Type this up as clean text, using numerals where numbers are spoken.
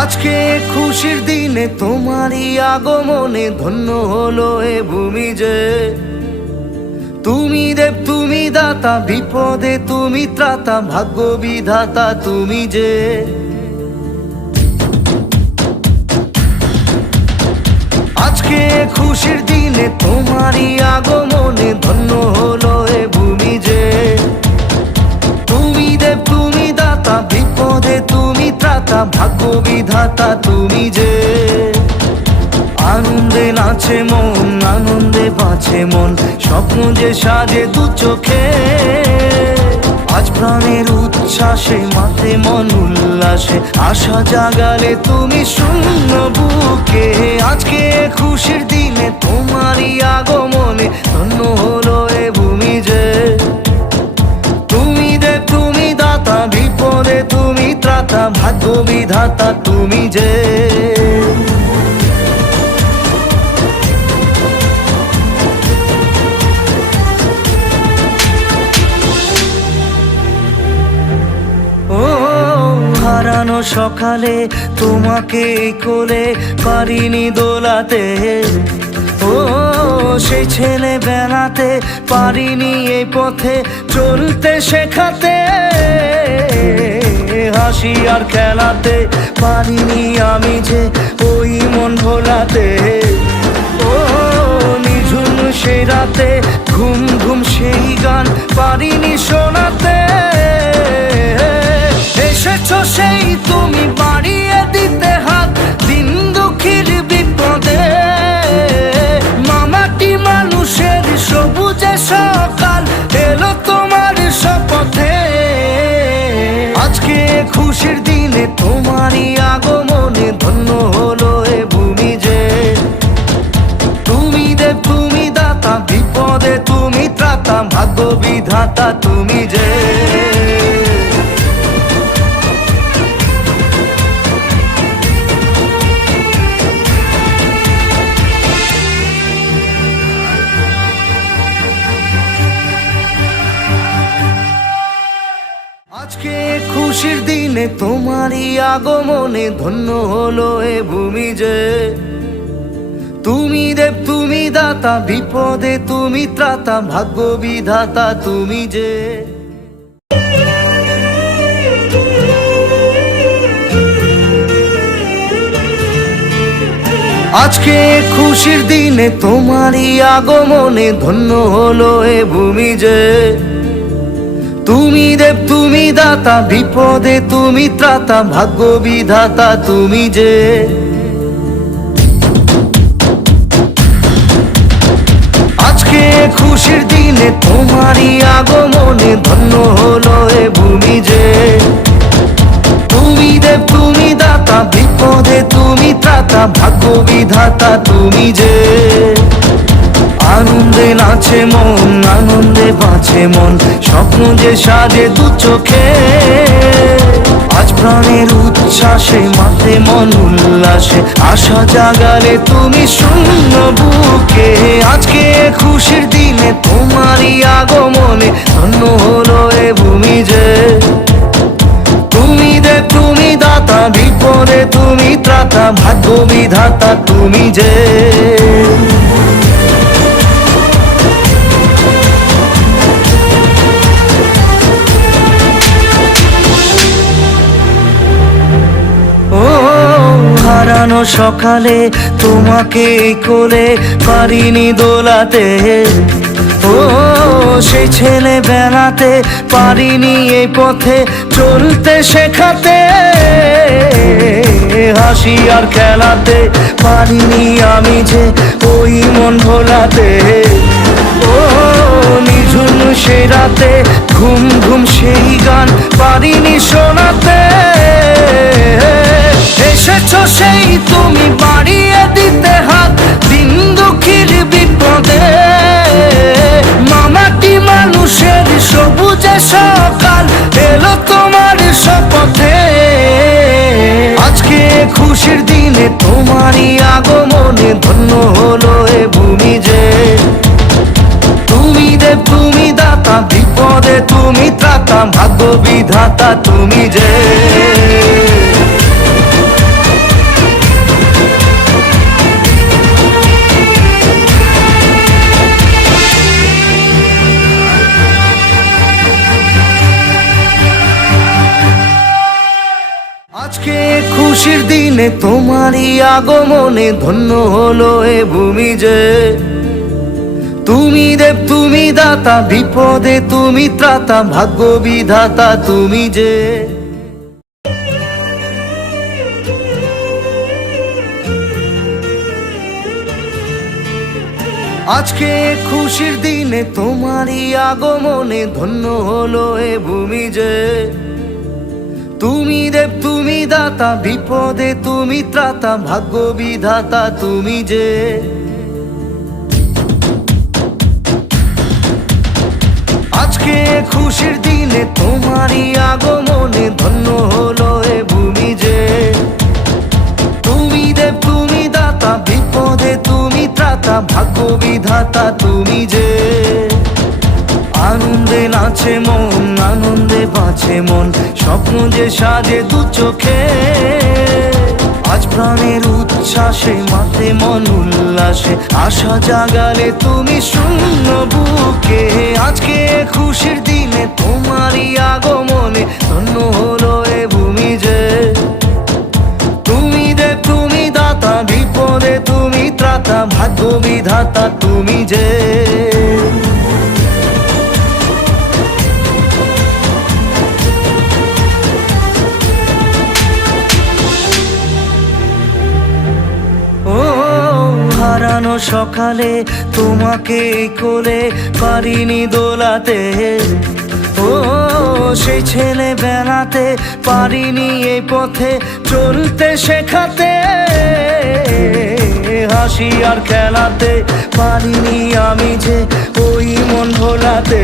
আজকে খুশির দিনে তোমারই আগমনে ধন্য হলো এ ভূমি যে। তুমি দেব তুমি দাতা, বিপদে তুমি ত্রাতা, ভাগ্য বিধাতা তুমি যে। আজকে খুশির দিনে তোমারই আগমনে ধন্য হলো এ ভূমি যে। তুমি দেব তুমি দাতা, বিপদে তুমি ত্রাতা, ভাগ্য বিধাতা তুমি যে। আনন্দে নাচে মন, আনন্দে বাঁচে মন, স্বপ্ন যে সাজে দু চোখে। আজ প্রাণের উচ্ছ্বাসে মাতে মন উল্লাসে, আশা জাগালে তুমি শূন্য বুকে। আজকে খুশির দিনে তোমারই আগমনে ধন্য হলো এ ভূমি যে। তুমি দেব তুমি দাতা, বিপদে তুমি ত্রাতা, ভাগ্য বিধাতা তুমি যে। হারানো সকালে তোমাকে কোলে পারিনি দোলাতে, ও সেই ছেলে বেলাতে পারিনি এই পথে চলতে শেখাতে। হাসি আর খেলাতে পারিনি আমি যে ওই মন ভোলাতে। ও নিঝুম সেই রাতে ঘুম ঘুম সেই গান পারিনি শোনাতে। এসেছো সেই তুমি বাড়িয়ে দিতে হাত দিন দুঃখীর বিপদে। মামাটি মানুষের সবুজে সকাল এলো তোমার শপথে। আজকে খুশির দিনে তোমারই আগমনে ধন্য হলো এ ভূমি যে। তুমি দেব তুমি দাতা, বিপদে তুমি ত্রাতা, ভাগ্য বিধাতা তুমি যে। আজকে খুশির দিনে তোমারই আগমনে ধন্য হলো এ ভূমি যে। তুমি দেব তুমি দাতা, বিপদে তুমি ত্রাতা, ভাগ্য বিধাতা তুমি যে। আজকে খুশির দিনে তোমারই আগমনে ধন্য হলো এ ভূমি যে। তুমি দেব তুমি দাতা, বিপদে তুমি ত্রাতা, ভাগ্য বিধাতা তুমি যে। আজকে খুশির দিনে তোমারই আগমনে ধন্য হলো এ ভূমি যে। তুমি দেব তুমি দাতা, বিপদে তুমি ত্রাতা, ভাগ্য বিধাতা তুমি যে। আনন্দে নাচে মন, আনন্দে বাঁচে মন, স্বপ্ন যে সাজে দু চোখে। আজ প্রাণের উচ্ছ্বাসে মাতে মন উল্লাসে, আশা জাগালে তুমি শূন্য বুকে। আজকে খুশির দিনে তোমারই আগমনে ধন্য হলো এ ভূমি যে। তুমি দেব তুমি দাতা, বিপদে তুমি ত্রাতা, ভাগ্য বিধাতা তুমি যে। হারানো সকালে তোমাকে কোলে পারিনি দোলাতে, ও সেই ছেলে বেলাতে পারিনি এই পথে চলতে শেখাতে। হাসি আর খেলাতে পারিনি আমি যে ওই মন ভোলাতে। ও নিঝুম সেই রাতে ঘুম ঘুম সেই গান পারিনি শোনাতে। এসেছো সেই তুমি বাড়িয়ে দিতে হাত দিন দুঃখীর বিপদে। মামাটি মানুষের সবুজে সকাল এলো তোমার শপথে। আজকে খুশির দিনে তোমারই আগমনে ধন্য হলো এ ভূমি যে। তুমি দেব তুমি দাতা, বিপদে তুমি ত্রাতা, ভাগ্য বিধাতা তুমি যে। খুশির দিনে তোমারই আগমনে ধন্য হলো এ ভূমি যে। তুমি দেব তুমি দাতা, বিপদে তুমি ত্রাতা, ভাগ্য বিধাতা তুমি যে। আজকে খুশির দিনে তোমারই আগমনে ধন্য হলো এ ভূমি যে। তুমি দেব তুমি দাতা, বিপদে তুমি ত্রাতা, ভাগ্য বিধাতা তুমি যে। আজকে খুশির দিনে তোমারই আগমনে ধন্য হলো এ ভূমি যে। তুমি দেব তুমি দাতা, বিপদে তুমি ত্রাতা, ভাগ্য বিধাতা তুমি যে। আনন্দে নাচে মন, আনন্দে বাঁচে মন, স্বপ্ন যে সাজে দু চোখে। আজ প্রাণের উচ্ছ্বাসে মাতে মন উল্লাসে, আশা জাগালে তুমি শূন্য বুকে। আজকে খুশির দিনে তোমারই আগমনে ধন্য হলো এ ভূমি যে। তুমি দেব তুমি দাতা, বিপদে তুমি ত্রাতা, ভাগ্য বিধাতা তুমি যে। হারানো সকালে তোমাকে কোলে পারিনি দোলাতে, ও সেই ছেলে বেলাতে পারিনি এই পথে চলতে শেখাতে। হাসি আর খেলাতে পারিনি আমি যে ওই মন ভোলাতে।